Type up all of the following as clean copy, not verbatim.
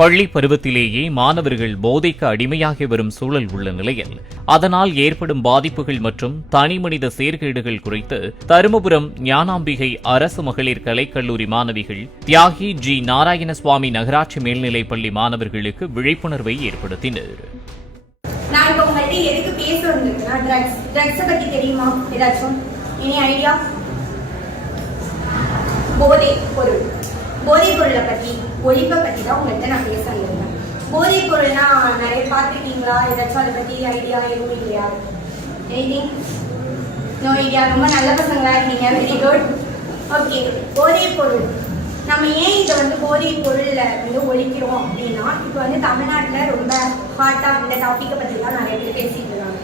பள்ளி பருவத்திலேயே மாணவர்கள் போதைக்கு அடிமையாகி வரும் சூழல் உள்ள நிலையில் அதனால் ஏற்படும் பாதிப்புகள் மற்றும் தனிமனித சீர்கேடுகள் குறித்து தருமபுரம் ஞானாம்பிகை அரசு மகளிர் கலைக்கல்லூரி மாணவிகள் தியாகி ஜி நாராயணசுவாமி நகராட்சி மேல்நிலைப் பள்ளி மாணவர்களுக்கு விழிப்புணர்வை ஏற்படுத்தினர். நான் இப்போ உங்கள்கிட்ட எதுக்கு பேச வந்திருக்கேன்னா, ட்ரக்ஸை பற்றி தெரியுமா? ஏதாச்சும் எனி ஐடியா? போதைப் பொருளை பற்றி, ஒழிப்பை பற்றி தான் உங்கள்கிட்ட நான் பேச வந்திருக்கேன். போதைப் பொருள்னா நிறைய பார்த்துருக்கீங்களா? ஏதாச்சும் அதை பற்றி ஐடியா எதுவும் இல்லையா? எனிதிங்? No idea. ரொம்ப நல்ல பசங்களா இருக்கீங்க. Very good. ஓகே, போதைப் பொருள் நம்ம ஏன் இதை போதைப் பொருளில் ஒழிக்கிறோம் அப்படின்னா, இப்போ தமிழ்நாட்டில் ரொம்ப ஹாட்டாக இந்த டாப்பிக்கை பற்றி தான் நிறைய பேர் பேசிட்டு இருக்காங்க.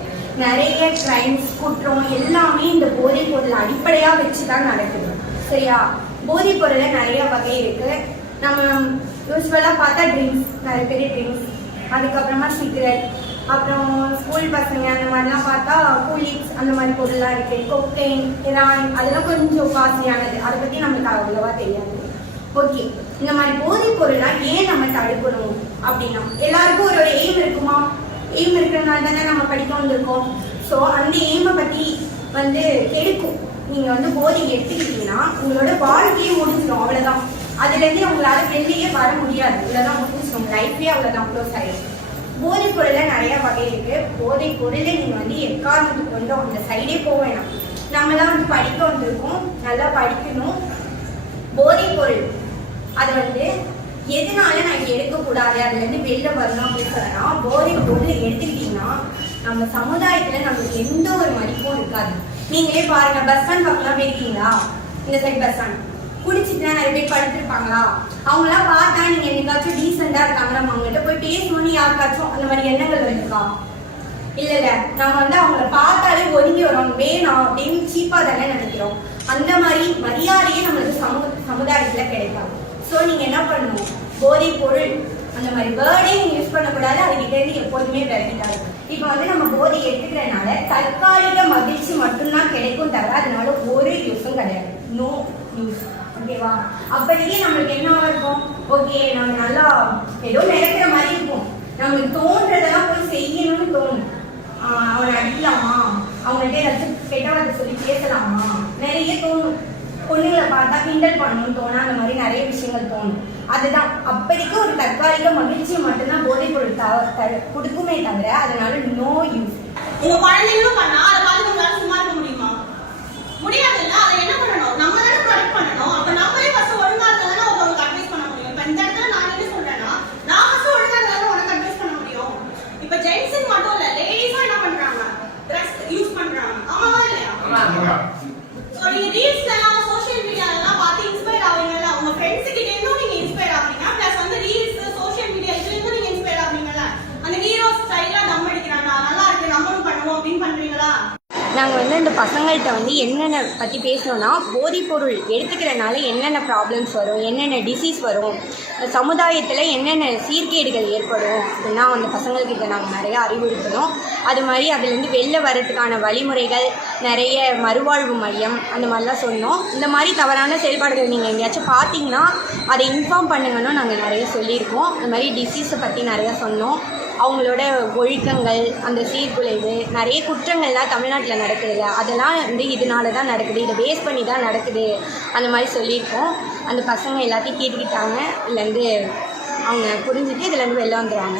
நிறைய கிரைம்ஸ், குற்றம் எல்லாமே இந்த போதைப் பொருளை அடிப்படையாக வச்சு தான் நடக்குது. சரியா? போதைப் பொருளில் நிறைய வகை இருக்கு. நம்ம யூஸ்வலாக பார்த்தா ட்ரிங்க்ஸ், நிறைய பேர் ட்ரிங்க்ஸ், அதுக்கப்புறமா சிகரெட், அப்புறம் ஸ்கூல் பசங்க அந்த மாதிரிலாம் பார்த்தா கூலிப்ஸ், அந்த மாதிரி பொருள்லாம் இருக்கு. கொக்கைன், ஹெராயின், அதெல்லாம் கொஞ்சம் காஸ்ட்லியானது. அதை பற்றி நம்மளுக்கு அவ்வளவா தெரியாது. ஓகே, இந்த மாதிரி போதைப் பொருள்லாம் ஏன் நம்ம தடுக்கணும் அப்படின்னா, எல்லாருக்கும் ஒரு எய்ம் இருக்குமா? எய்ம் இருக்கிறதுனால தானே நம்ம படிக்க வந்திருக்கோம். ஸோ அந்த எய்மை பற்றி கெடுக்கும். நீங்கள் போதை எடுத்துக்கிட்டீங்கன்னா உங்களோட வாழ்க்கையே முடிஞ்சிடும், அவ்வளோதான். அதுலேருந்து உங்களால் வெளியே வர முடியாது, இவ்வளோதான் முடிஞ்சிடும். உங்கள் லைஃபே அவ்வளோதான், க்ளோஸ் ஆகிடும். போதைப் பொருளில் நிறைய வகை இருக்கு. போதைப் பொருளை நீங்கள் எக்காரணத்துக்கு அந்த சைடே போக வேணாம். நம்மளாம் படிக்க வந்திருக்கோம், நல்லா படிக்கணும். போதைப் பொருள் அது எதனால நான் எடுக்கக்கூடாது, அதுலேருந்து வெளில வரணும் அப்படின்னு சொன்னா, போதைப் பொருள் எடுத்துக்கிட்டீங்கன்னா நம்ம சமுதாயத்தில் நம்மளுக்கு எந்த ஒரு மதிப்பும் இருக்காது. நீங்களே பாருங்க, பஸ் ஸ்டாண்ட் பக்கம்லாம் போயிருக்கீங்களா? இந்த சைட் பஸ் ஸ்டாண்ட் குடிச்சிட்டுலாம் நிறைய பேர் படுத்திருப்பாங்களா? அவங்களாம் பார்த்தா நீங்க என்னைக்காச்சும் டீசெண்டா இருக்காங்க, நம்ம அவங்ககிட்ட போய் பேசணும்னு யாருக்காச்சும் அந்த மாதிரி எண்ணங்கள் இருக்கா? இல்ல நம்ம அவங்கள பார்த்தாலே ஒதுங்கி வரோம், வேணும் அப்படின்னு சீப்பா தானே நினைக்கிறோம். அந்த மாதிரி மரியாதையே நம்மளுக்கு சமுதாயத்துல கிடைக்காது. ஸோ நீங்க என்ன பண்ணணும், போதைப் பொருள் அந்த மாதிரி வேர்டே நீங்க யூஸ் பண்ணக்கூடாது. அதுகிட்ட இருந்து எப்போதுமே விலகிட்டாரு. இப்போ நம்ம போதை எடுத்துக்கிறதுனால தற்காலிக மகிழ்ச்சி மட்டும்தான் கிடைக்கும் தவிர அதனால ஒரு யூஸும் கிடையாது. No use. ஓகேவா? அப்படியே நம்மளுக்கு என்ன இருக்கும், ஓகே நம்ம நல்லா ஏதோ நினைக்கிற மாதிரி இருக்கும். நம்மளுக்கு தோன்றதெல்லாம் போய் செய்யணும்னு தோணும். அவனை அடிக்கலாமா, அவங்கள்ட்ட ஏதாச்சும் கெட்டவாத சொல்லி பேசலாமா, நிறைய தோணும். பொண்ணுங்களை பார்த்தா கிண்டல் பண்ணணும்னு தோணும். அந்த மாதிரி நிறைய விஷயங்கள் தோணும். அதுதான் அப்போதைக்கு ஒரு தற்காலிக மகிழ்ச்சி மட்டும்தான் போதைப் பொருள் கொடுக்குமே தவிர அதனால நோ யூஸ். உங்க குழந்தைங்களும் பண்ணா அதை பார்த்து உங்களால சும்மா இருக்க முடியுமா? முடியாதுல்ல. அதை என்ன பண்ணணும், நம்ம தானே ப்ரொடெக்ட் பண்ணணும். அப்ப நம்மளே ஃபர்ஸ்ட் ஒழுங்கா இருந்தா உங்களுக்கு அட்வைஸ் பண்ண முடியும். இப்ப இந்த இடத்துல நான் என்ன சொல்றேன்னா, நான் ஃபர்ஸ்ட் ஒழுங்கா இருந்தா உனக்கு அட்வைஸ் பண்ண முடியும். இப்ப ஜென்ட்ஸ் மட்டும் இல்ல, லேடிஸும் என்ன பண்றாங்க, ட்ரக்ஸ் யூஸ் பண்றாங்க. ஆமாவா இல்லையா? சோ நீங்க ரீல்ஸ்ல எல்லாம் சோஷியல் மீடியால எல்லாம் பார்த்து இன்ஸ்பயர் ஆவீங்கல்ல, உங்க ஃப்ரெண்ட்ஸ் கிட்ட இருந்தும் நீங்க இன்ஸ்பயர் ஆவீங்க. பிளஸ் ரீல்ஸ், சோஷியல் மீடியா இதுல இருந்தும் நீங்க இன்ஸ்பயர் ஆவீங்கல்ல. அந்த ஹீரோ ஸ்டைலா தம் அடிக்கிறாங்க, நல்லா இருக்கு நம்மளும் பண்ணுவோம் அப்படின்னு பண்றீங்களா? நாங்கள் இந்த பசங்கள்கிட்ட என்னென்ன பற்றி பேசணும்னா, போதைப்பொருள் எடுத்துக்கிறனால என்னென்ன ப்ராப்ளம்ஸ் வரும், என்னென்ன டிசீஸ் வரும், சமுதாயத்தில் என்னென்ன சீர்கேடுகள் ஏற்படும் அப்படின்னா அந்த பசங்கள்கிட்ட நாங்கள் நிறைய அறிவுறுத்தணும். அது மாதிரி அதுலேருந்து வெளில வர்றதுக்கான வழிமுறைகள், நிறைய மறுவாழ்வு மையம் அந்த மாதிரிலாம் சொன்னோம். இந்த மாதிரி தவறான செயல்பாடுகள் நீங்கள் எங்கேயாச்சும் பார்த்தீங்கன்னா அதை இன்ஃபார்ம் பண்ணுங்கன்னு நாங்கள் நிறைய சொல்லியிருக்கோம். அந்த மாதிரி டிசீஸை பற்றி நிறையா சொன்னோம். அவங்களோட ஒழுக்கங்கள், அந்த சீர்குலைவு, நிறைய குற்றங்கள்லாம் தமிழ்நாட்டில் நடக்குதுல்ல, அதெல்லாம் இதனால தான் நடக்குது, இதை பேஸ் பண்ணி தான் நடக்குது, அந்த மாதிரி சொல்லியிருக்கோம். அந்த பசங்க எல்லாத்தையும் கேட்டுக்கிட்டாங்க. இதுலேருந்து அவங்க புரிஞ்சுட்டு இதுலேருந்து வெளில வந்துடுவாங்க.